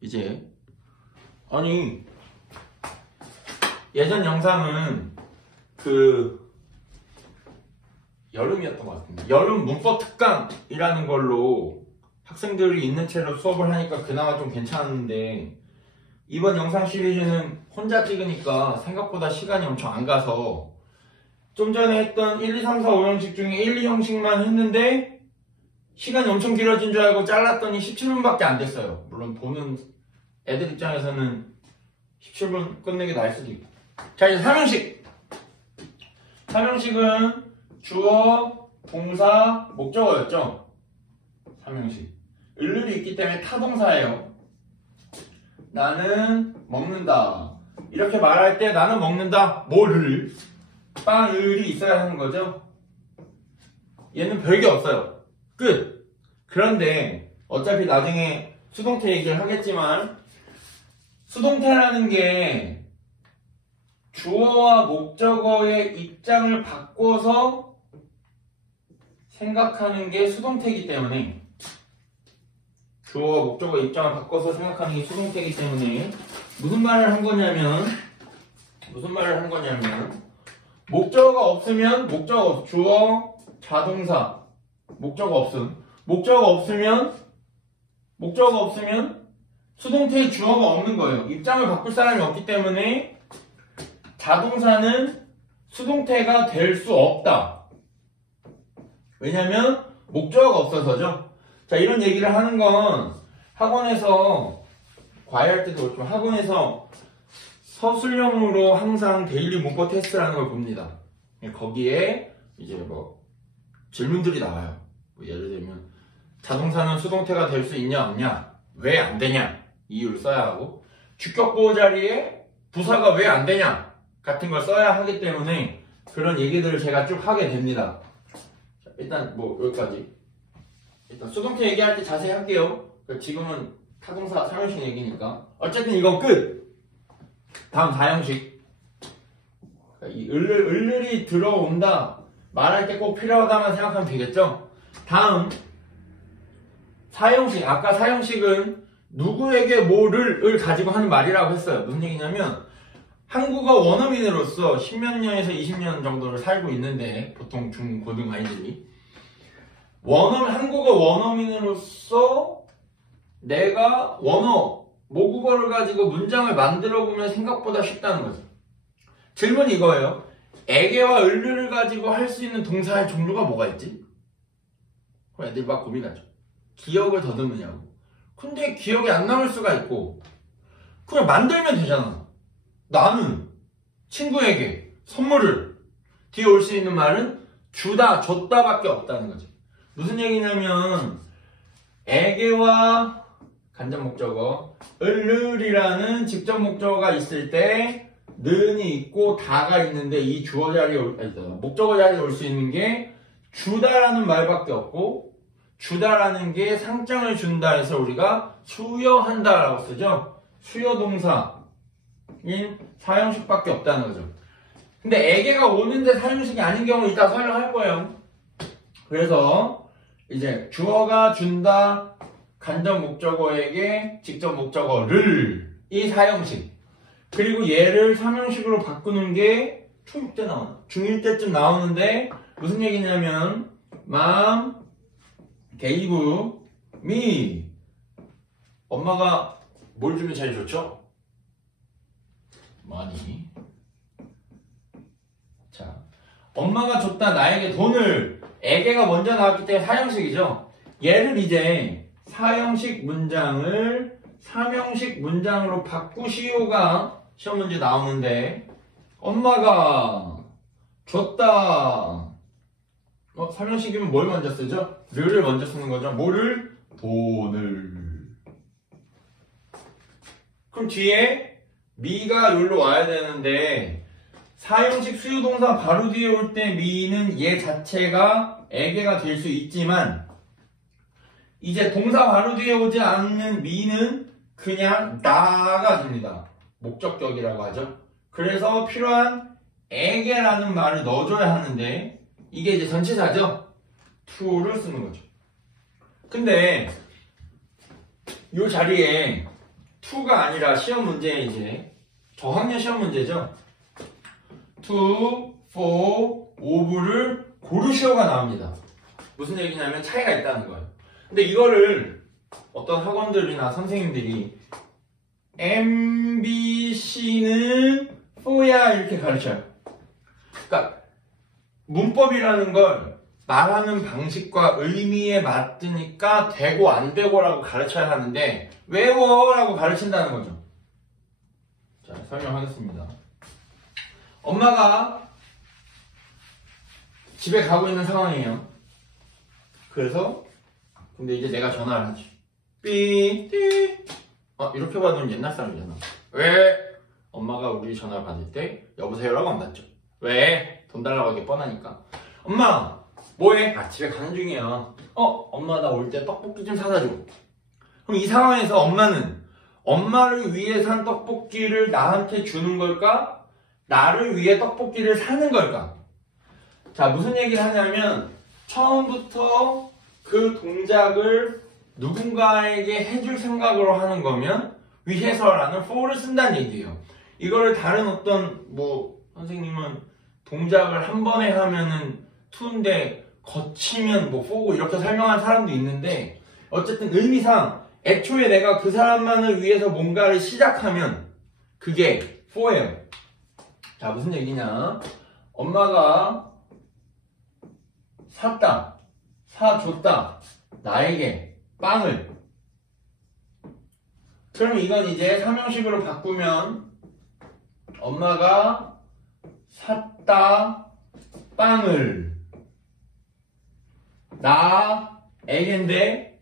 이제 아니 예전 영상은 여름이었던 것 같은데 여름 문법 특강이라는 걸로 학생들이 있는 채로 수업을 하니까 그나마 좀 괜찮았는데 이번 영상 시리즈는 혼자 찍으니까 생각보다 시간이 엄청 안 가서 좀 전에 했던 1, 2, 3, 4, 5형식 중에 1, 2형식만 했는데 시간이 엄청 길어진 줄 알고 잘랐더니 17분밖에 안 됐어요. 물론 보는 애들 입장에서는 17분 끝내는 게 나을 수도 있고. 자, 이제 3형식. 3형식은 주어, 동사, 목적어였죠. 3형식. 을을이 있기 때문에 타동사예요. 나는 먹는다. 이렇게 말할 때 나는 먹는다. 뭐를? 빵을이 있어야 하는 거죠. 얘는 별게 없어요. 끝. 그런데 어차피 나중에 수동태 얘기를 하겠지만 수동태라는 게 주어와 목적어의 입장을 바꿔서 생각하는 게 수동태이기 때문에 주어와 목적어의 입장을 바꿔서 생각하는 게 수동태이기 때문에 무슨 말을 한 거냐면 목적어가 없으면 목적어 주어 자동사 목적어 없으면 수동태의 주어가 없는 거예요. 입장을 바꿀 사람이 없기 때문에 자동사는 수동태가 될 수 없다. 왜냐면 목적어가 없어서죠. 자, 이런 얘기를 하는 건 학원에서 과외할 때도 그렇지만 학원에서 서술형으로 항상 데일리 문법 테스트라는 걸 봅니다. 거기에 이제 뭐 질문들이 나와요. 뭐 예를 들면 자동사는 수동태가 될 수 있냐 없냐, 왜 안 되냐 이유를 써야 하고 주격 보호 자리에 부사가 왜 안 되냐 같은 걸 써야 하기 때문에 그런 얘기들을 제가 쭉 하게 됩니다. 자, 일단 뭐 여기까지. 일단 수동태 얘기할 때 자세히 할게요. 지금은 타동사 3형식 얘기니까. 어쨌든 이건 끝. 다음 4형식. 이 을을이 들어온다 말할 때 꼭 필요하다만 생각하면 되겠죠. 다음 4형식. 아까 4형식은 누구에게 뭐를 가지고 하는 말이라고 했어요. 무슨 얘기냐면 한국어 원어민으로서 10몇 년에서 20년 정도를 살고 있는데 보통 중, 고등 아이들이 한국어 원어민으로서 내가 모국어를 가지고 문장을 만들어 보면 생각보다 쉽다는 거죠. 질문이 이거예요. 에게와 을을 가지고 할 수 있는 동사의 종류가 뭐가 있지? 그럼 애들이 막 고민하죠. 기억을 더듬느냐고. 근데 기억이 안 남을 수가 있고 그냥 만들면 되잖아. 나는 친구에게 선물을 뒤에 올 수 있는 말은 주다, 줬다 밖에 없다는 거죠. 무슨 얘기냐면 에게와 간접 목적어, 을이라는 직접 목적어가 있을 때 는이 있고 다가 있는데 이 주어 자리에 목적어 자리에 올 수 있는 게 주다라는 말밖에 없고 주다라는 게 상장을 준다 해서 우리가 수여한다라고 쓰죠. 수여 동사인 4형식밖에 없다는 거죠. 근데 에게가 오는데 4형식이 아닌 경우 이따 설명할 거예요. 그래서 이제 주어가 준다 간접 목적어에게 직접 목적어를 이 4형식 그리고 얘를 3형식으로 바꾸는 게 초6 때 중1 때쯤 나오는데 무슨 얘기냐면 Mom gave me 엄마가 뭘 주면 제일 좋죠? 많이. 자, 엄마가 줬다 나에게 돈을 에게가 먼저 나왔기 때문에 4형식이죠. 얘를 이제 4형식 문장을 3형식 문장으로 바꾸시오가 시험 문제 나오는데 엄마가 줬다 3형식이면 뭘 먼저 쓰죠? 를 먼저 쓰는 거죠. 뭐를? 돈을. 그럼 뒤에 미가 여기로 와야 되는데 4형식 수요동사 바로 뒤에 올 때 미는 얘 자체가 에게가 될 수 있지만 이제 동사 바로 뒤에 오지 않는 미는 그냥 나가 됩니다. 목적격이라고 하죠. 그래서 필요한 에게라는 말을 넣어줘야 하는데 이게 이제 전치사죠. to를 쓰는 거죠. 근데 이 자리에 2가 아니라 시험 문제에 이제 저학년 시험 문제죠. 2, 4, 5를 고르시오가 나옵니다. 무슨 얘기냐면 차이가 있다는 거예요. 근데 이거를 어떤 학원들이나 선생님들이 MBC는 4야 이렇게 가르쳐요. 그러니까 문법이라는 걸 말하는 방식과 의미에 맞으니까 되고 안 되고라고 가르쳐야 하는데 외워라고 가르친다는 거죠. 자, 설명하겠습니다. 엄마가 집에 가고 있는 상황이에요. 그래서 근데 이제 내가 전화를 하지. 삐, 띠. 이렇게 받으면 옛날 사람이잖아. 왜? 엄마가 우리 전화를 받을 때 여보세요라고 안 받죠. 왜? 돈 달라고 하기 뻔하니까. 엄마 뭐해? 집에 가는 중이야. 엄마 나 올 때 떡볶이 좀 사다 줘. 그럼 이 상황에서 엄마는 엄마를 위해 산 떡볶이를 나한테 주는 걸까? 나를 위해 떡볶이를 사는 걸까? 자, 무슨 얘기를 하냐면 처음부터 그 동작을 누군가에게 해줄 생각으로 하는 거면 위해서라는 for를 쓴다는 얘기예요. 이거를 다른 어떤 선생님은 동작을 한 번에 하면은 to인데 거치면 for고 이렇게 설명한 사람도 있는데 어쨌든 의미상 애초에 내가 그 사람만을 위해서 뭔가를 시작하면 그게 for예요. 자, 무슨 얘기냐? 엄마가 사줬다 나에게 빵을. 그럼 이건 이제 삼형식으로 바꾸면 엄마가 샀다 빵을 나에게인데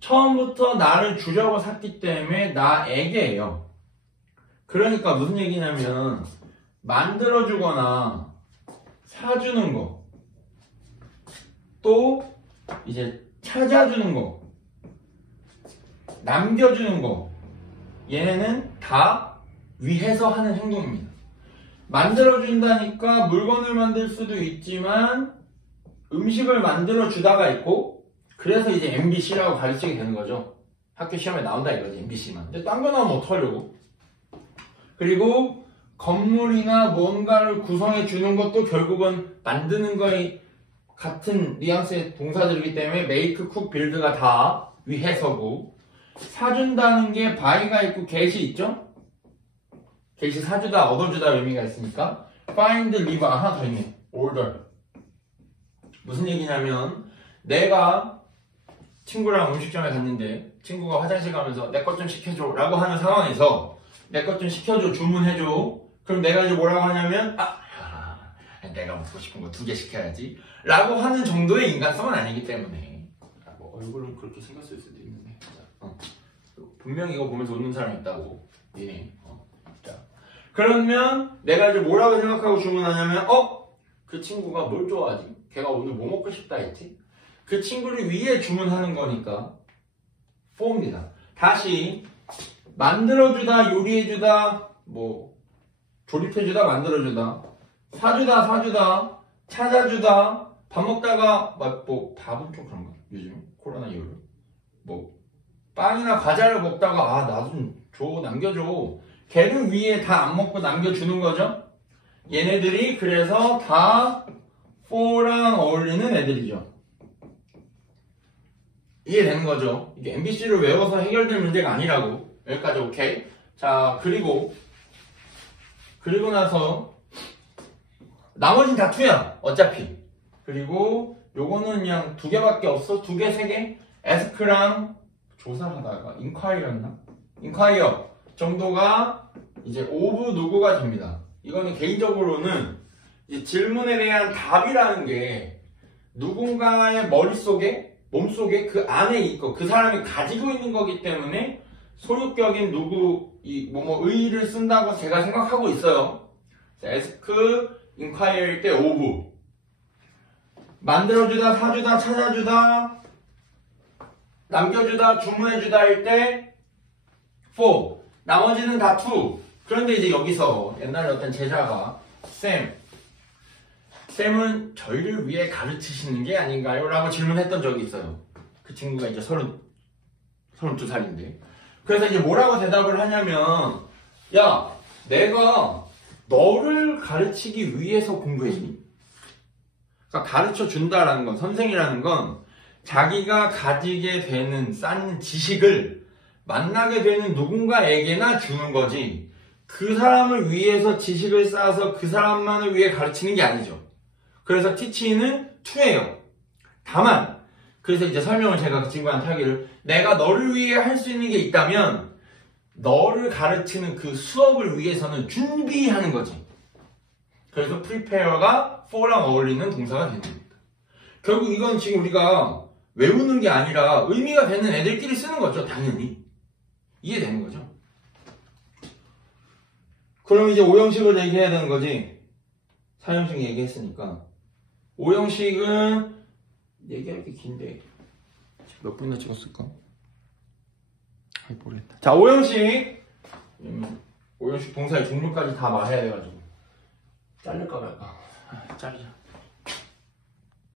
처음부터 나를 주려고 샀기 때문에 나에게예요. 그러니까 무슨 얘기냐면 만들어주거나 사주는 거, 또 이제 찾아주는 거, 남겨주는 거, 얘네는 다 위해서 하는 행동입니다. 만들어준다니까 물건을 만들 수도 있지만 음식을 만들어주다가 있고, 그래서 이제 MBC라고 가르치게 되는 거죠. 학교 시험에 나온다 이거지, MBC만. 근데 딴 거 나오면 어떡하려고? 그리고 건물이나 뭔가를 구성해 주는 것도 결국은 만드는 거에 같은 뉘앙스의 동사들이기 때문에 make, cook, build가 다 위해서고, 사준다는 게 buy가 있고 get이 있죠? get이 사주다, 얻어주다 의미가 있으니까 find, leave 하나 더 있네. order. 무슨 얘기냐면 내가 친구랑 음식점에 갔는데 친구가 화장실 가면서 내 것 좀 시켜줘 라고 하는 상황에서 내 것 좀 시켜줘, 주문해줘. 그럼 내가 이제 뭐라고 하냐면 내가 먹고 싶은 거 2개 시켜야지 라고 하는 정도의 인간성은 아니기 때문에 얼굴은 그렇게 생겼을 수도 있는데 분명히 이거 보면서 웃는 사람이 있다고 니네. 자, 그러면 내가 이제 뭐라고 생각하고 주문하냐면 그 친구가 뭘 좋아하지? 걔가 오늘 뭐 먹고 싶다 했지? 그 친구를 위해 주문하는 거니까 for입니다. 다시 만들어주다, 요리해주다, 조립해주다, 만들어주다, 사주다, 찾아주다, 밥 먹다가 밥은 좀 그런가? 요즘 코로나 이후로 빵이나 과자를 먹다가 나 좀 줘, 남겨줘. 걔를 위해 다 안 먹고 남겨주는 거죠. 얘네들이 그래서 다 for랑 어울리는 애들이죠. 이해되는 거죠? 이게 MBC를 외워서 해결될 문제가 아니라고. 여기까지 오케이? 자, 그리고 나서 나머진 다 2야 어차피. 그리고 요거는 그냥 2개밖에 없어. 2개, 3개. ask랑 조사하다가 inquire였나? inquire 정도가 이제 of 누구가 됩니다. 이거는 개인적으로는 이 질문에 대한 답이라는 게 누군가의 머릿속에, 몸속에 그 안에 있고 그 사람이 가지고 있는 거기 때문에 소유격인 의를 쓴다고 제가 생각하고 있어요. ask, inquire일 때 of, 만들어주다, 사주다, 찾아주다, 남겨주다, 주문해주다일 때 for, 나머지는 다 to. 그런데 이제 여기서 옛날에 어떤 제자가 쌤은 저희를 위해 가르치시는 게 아닌가요? 라고 질문했던 적이 있어요. 그 친구가 이제 32살인데 그래서 이제 뭐라고 대답을 하냐면, 야, 내가 너를 가르치기 위해서 공부했니? 그러니까 가르쳐 준다라는 건, 선생이라는 건 자기가 가지게 되는 쌓는 지식을 만나게 되는 누군가에게나 주는 거지, 그 사람을 위해서 지식을 쌓아서 그 사람만을 위해 가르치는 게 아니죠. 그래서 teach는 to예요. 다만, 그래서 이제 설명을 제가 그 친구한테 하기를, 내가 너를 위해 할 수 있는 게 있다면 너를 가르치는 그 수업을 위해서는 준비하는 거지. 그래서 prepare가 for랑 어울리는 동사가 되는 겁니다. 결국 이건 지금 우리가 외우는 게 아니라 의미가 되는 애들끼리 쓰는 거죠. 당연히 이해되는 거죠. 그럼 이제 5형식을 얘기해야 되는 거지. 4형식 얘기했으니까 5형식은 얘기할 게 긴데 몇 분이나 찍었을까? 아이 모르겠다. 자, 5형식 5형식 동사의 종류까지 다 말해야 돼가지고 잘릴까 말까. 잘리자.